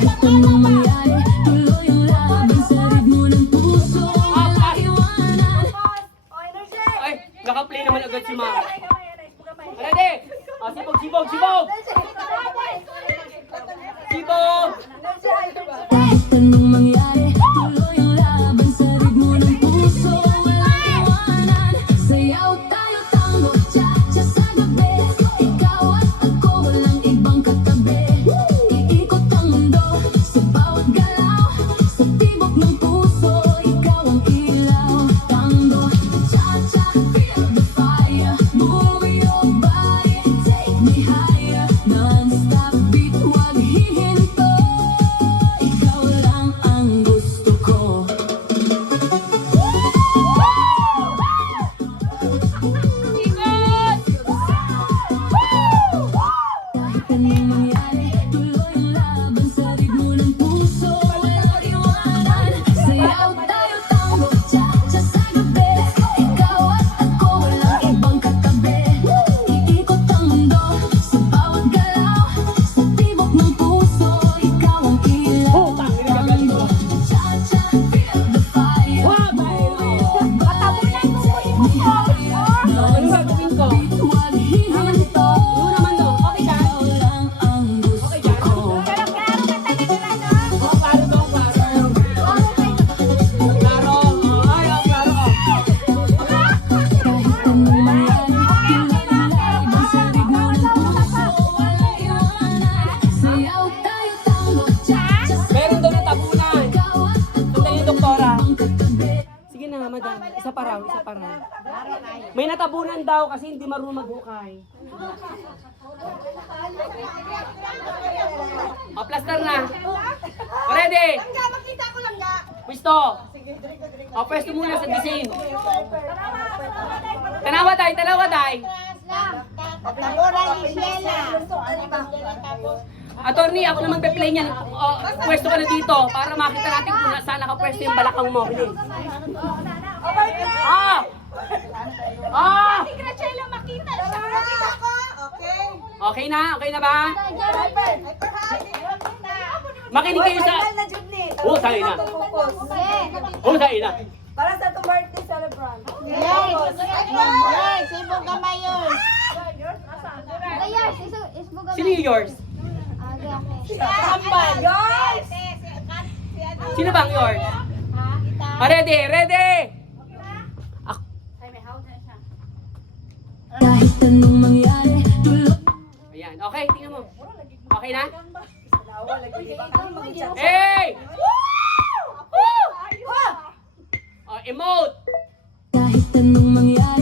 Kahit anong mangyari, tuloy ang laban sa ritmo ng puso. Walang iwanan. Ay, naka-play naman agad si Ma. Ready? Sibog, sibog, sibog! Sibog! Kahit anong mangyari, tuloy ang laban sa ritmo ng puso. Walang iwanan. Sayaw tayo, tango, cha-cha sa gabi. Ikaw at ako, walang ibang katabi. Iikot ang mundo sa bawat galaw. Sa tibok ng puso, ikaw ang ilaw. Tango, cha-cha, feel the fire. Move your body, take me higher. Non-stop beat, huwag hihinto. Ikaw lang ang gusto ko. Kahit anong mangyari, tuloy ang laban sa ritmo ng puso. Walang iwanan. Sayaw tayo, tango, cha-cha sa gabi. Ikaw at ako, walang ibang katabi. Iikot ang mundo sa bawat galaw. Sa tibok ng puso, ikaw ang ilaw. Tango, cha-cha, feel the fire. Ano gagawin ko? Huwag hihinto. Ano naman to? Okay ka? Ikaw lang ang gusto ko. Oh, klaro to, klaro. Klaro. Ay, klaro. Kahit anong mangyari, tuloy ang laban sa ritmo ng puso. Walang iwanan. Sayaw tayo, tango, cha-cha sa Meron daw na tabunan. ikaw at ako, Sandali yung doktora. ang katabi. Sige na, madam. Isa pa raw, isa pa raw. May natabunan daw kasi hindi marunong maghukay. Plaster na. Ready? Makita ko lang nga. Pwesto. Pwesto muna sa design. Tanawa tayo, tanawa tayo. Nagora ni Sheila. Attorney, ako na magpe-play niyan. Pwesto ka na dito para makita natin kung saan nakapwesto yung balakang mo. Bilis. Ah! Ah! Si Graciela makita siya. Makita ko. Okay. Okay na? Okay na ba? Makinig kayo sa... Oh, tayo na. Oh, tayo na. Para sa itong birthday celebrant. Yes, ibo gamay yun. Sino yung yours? Sambal. Yes. Sino bang yours? Ready? Ready? Kahit anong mangyari, tuloy. Ayan, okay, tingnan mo. Okay na? Nawa, lagi di ba kami mag-chat? Hey! Woo! Emote! Kahit anong mangyari,